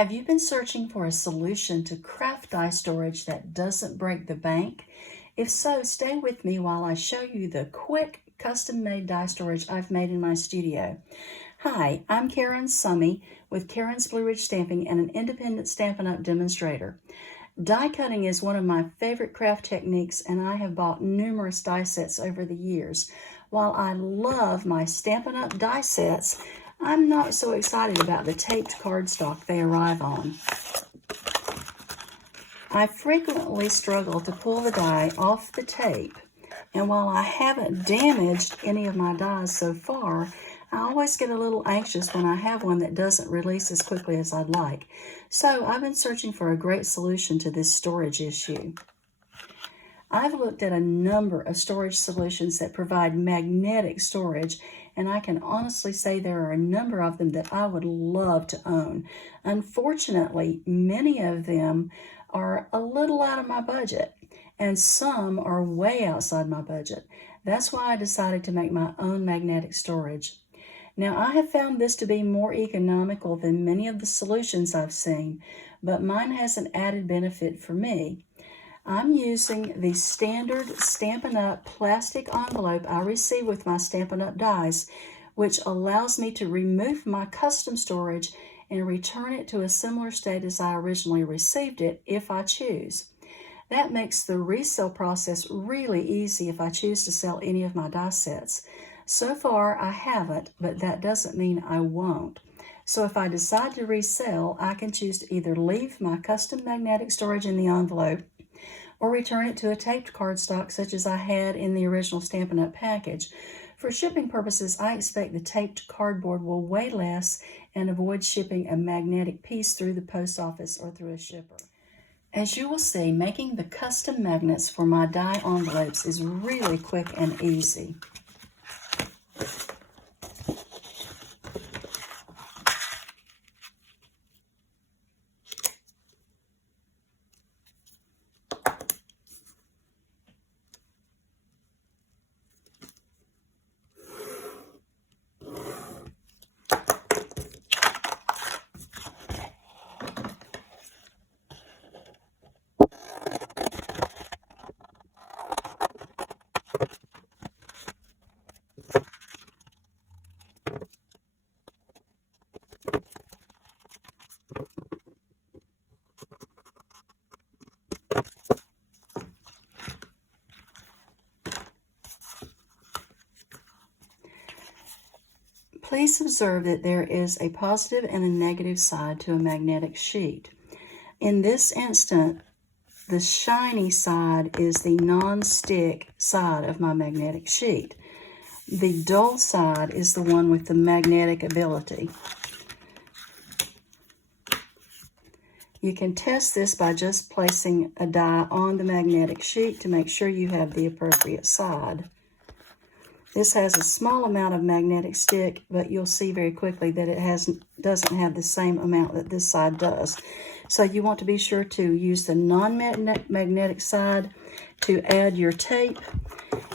Have you been searching for a solution to craft die storage that doesn't break the bank? If so, stay with me while I show you the quick custom-made die storage I've made in my studio. Hi, I'm Karen Summey with Karen's Blue Ridge Stamping and an independent Stampin' Up! Demonstrator. Die cutting is one of my favorite craft techniques, and I have bought numerous die sets over the years. While I love my Stampin' Up! Die sets, I'm not so excited about the taped cardstock they arrive on. I frequently struggle to pull the die off the tape, and while I haven't damaged any of my dies so far, I always get a little anxious when I have one that doesn't release as quickly as I'd like. So I've been searching for a great solution to this storage issue. I've looked at a number of storage solutions that provide magnetic storage, and I can honestly say there are a number of them that I would love to own. Unfortunately, many of them are a little out of my budget, and some are way outside my budget. That's why I decided to make my own magnetic storage. Now, I have found this to be more economical than many of the solutions I've seen, but mine has an added benefit for me. I'm using the standard Stampin' Up! Plastic envelope I receive with my Stampin' Up! Dies, which allows me to remove my custom storage and return it to a similar state as I originally received it if I choose. That makes the resale process really easy if I choose to sell any of my die sets. So far, I haven't, but that doesn't mean I won't. So if I decide to resell, I can choose to either leave my custom magnetic storage in the envelope or return it to a taped cardstock such as I had in the original Stampin' Up! Package. For shipping purposes, I expect the taped cardboard will weigh less and avoid shipping a magnetic piece through the post office or through a shipper. As you will see, making the custom magnets for my die envelopes is really quick and easy. Please observe that there is a positive and a negative side to a magnetic sheet. In this instant, the shiny side is the non-stick side of my magnetic sheet. The dull side is the one with the magnetic ability. You can test this by just placing a die on the magnetic sheet to make sure you have the appropriate side. This has a small amount of magnetic stick, but you'll see very quickly that it doesn't have the same amount that this side does. So you want to be sure to use the non-magnetic side to add your tape.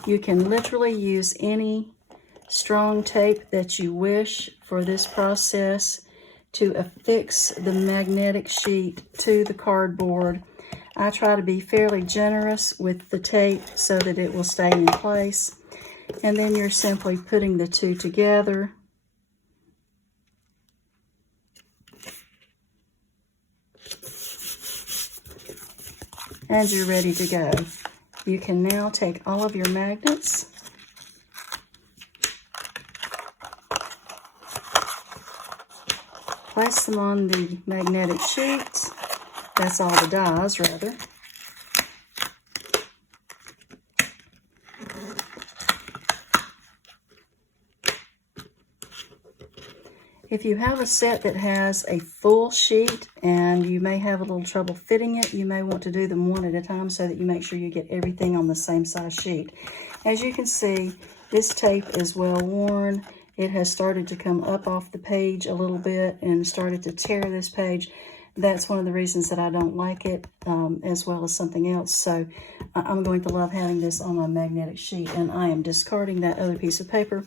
You can literally use any strong tape that you wish for this process to affix the magnetic sheet to the cardboard. I try to be fairly generous with the tape so that it will stay in place. And then you're simply putting the two together. And you're ready to go. You can now take all of your magnets, place them on the magnetic sheet. That's all the dies, rather. If you have a set that has a full sheet and you may have a little trouble fitting it, you may want to do them one at a time so that you make sure you get everything on the same size sheet. As you can see, this tape is well worn. It has started to come up off the page a little bit and started to tear this page. That's one of the reasons that I don't like it, as well as something else. So I'm going to love having this on my magnetic sheet, and I am discarding that other piece of paper.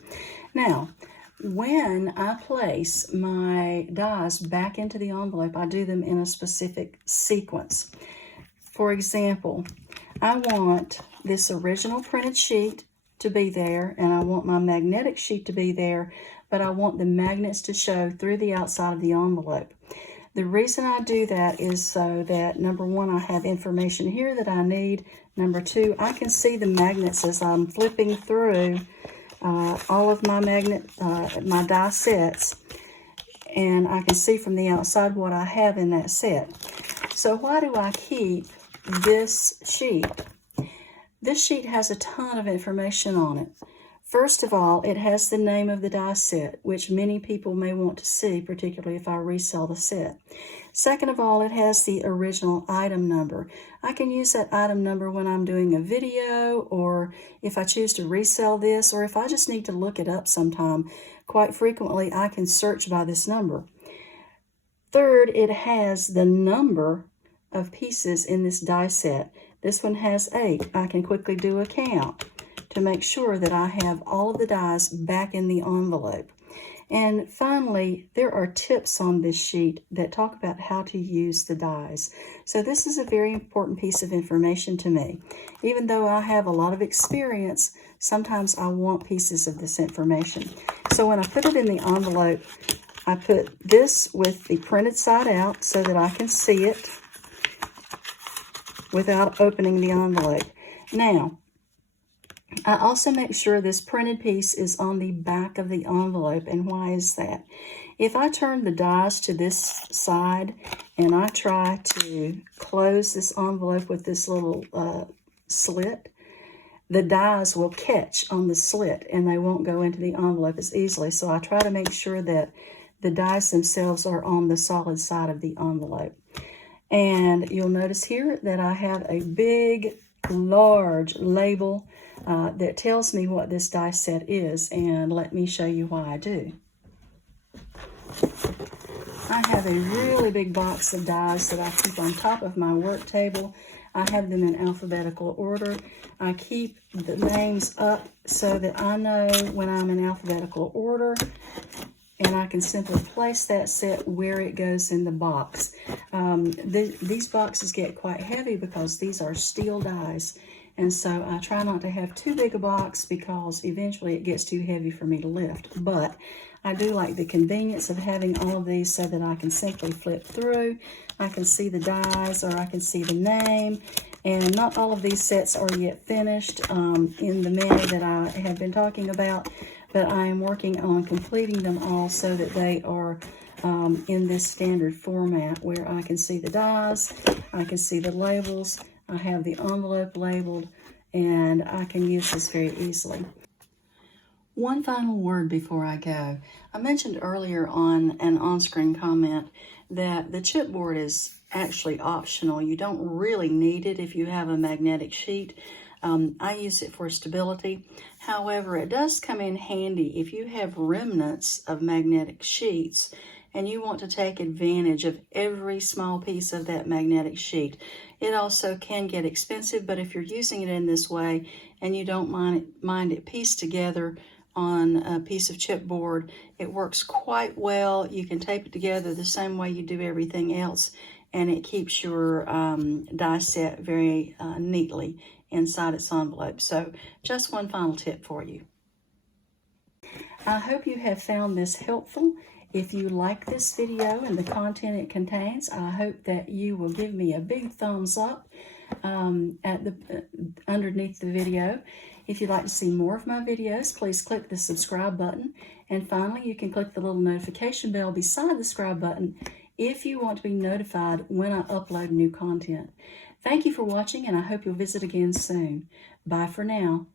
Now, when I place my dies back into the envelope, I do them in a specific sequence. For example, I want this original printed sheet to be there, and I want my magnetic sheet to be there, but I want the magnets to show through the outside of the envelope. The reason I do that is so that, number one, I have information here that I need. Number two, I can see the magnets as I'm flipping through all of my my die sets, and I can see from the outside what I have in that set. So why do I keep this sheet? This sheet has a ton of information on it. First of all, it has the name of the die set, which many people may want to see, particularly if I resell the set. Second of all, it has the original item number. I can use that item number when I'm doing a video, or if I choose to resell this, or if I just need to look it up sometime. Quite frequently, I can search by this number. Third, it has the number of pieces in this die set. This one has 8. I can quickly do a count to make sure that I have all of the dies back in the envelope. And finally, there are tips on this sheet that talk about how to use the dies. So this is a very important piece of information to me. Even though I have a lot of experience, sometimes I want pieces of this information. So when I put it in the envelope, I put this with the printed side out so that I can see it without opening the envelope. Now, I also make sure this printed piece is on the back of the envelope. And why is that? If I turn the dies to this side and I try to close this envelope with this little slit, the dies will catch on the slit and they won't go into the envelope as easily. So I try to make sure that the dies themselves are on the solid side of the envelope. And you'll notice here that I have a big, large label that tells me what this die set is, and let me show you why I do. I have a really big box of dies that I keep on top of my work table. I have them in alphabetical order. I keep the names up so that I know when I'm in alphabetical order, and I can simply place that set where it goes in the box. These boxes get quite heavy because these are steel dies, and so I try not to have too big a box because eventually it gets too heavy for me to lift. But I do like the convenience of having all of these so that I can simply flip through. I can see the dies, or I can see the name. And not all of these sets are yet finished in the manner that I have been talking about, but I am working on completing them all so that they are in this standard format where I can see the dies, I can see the labels, I have the envelope labeled, and I can use this very easily. One final word before I go. I mentioned earlier on an on-screen comment that the chipboard is actually optional. You don't really need it if you have a magnetic sheet. I use it for stability. However, it does come in handy if you have remnants of magnetic sheets and you want to take advantage of every small piece of that magnetic sheet. It also can get expensive, but if you're using it in this way and you don't mind it pieced together on a piece of chipboard, it works quite well. You can tape it together the same way you do everything else, and it keeps your die set very neatly inside its envelope. So just one final tip for you. I hope you have found this helpful. If you like this video and the content it contains, I hope that you will give me a big thumbs up underneath the video. If you'd like to see more of my videos, please click the subscribe button. And finally, you can click the little notification bell beside the subscribe button if you want to be notified when I upload new content. Thank you for watching, and I hope you'll visit again soon. Bye for now.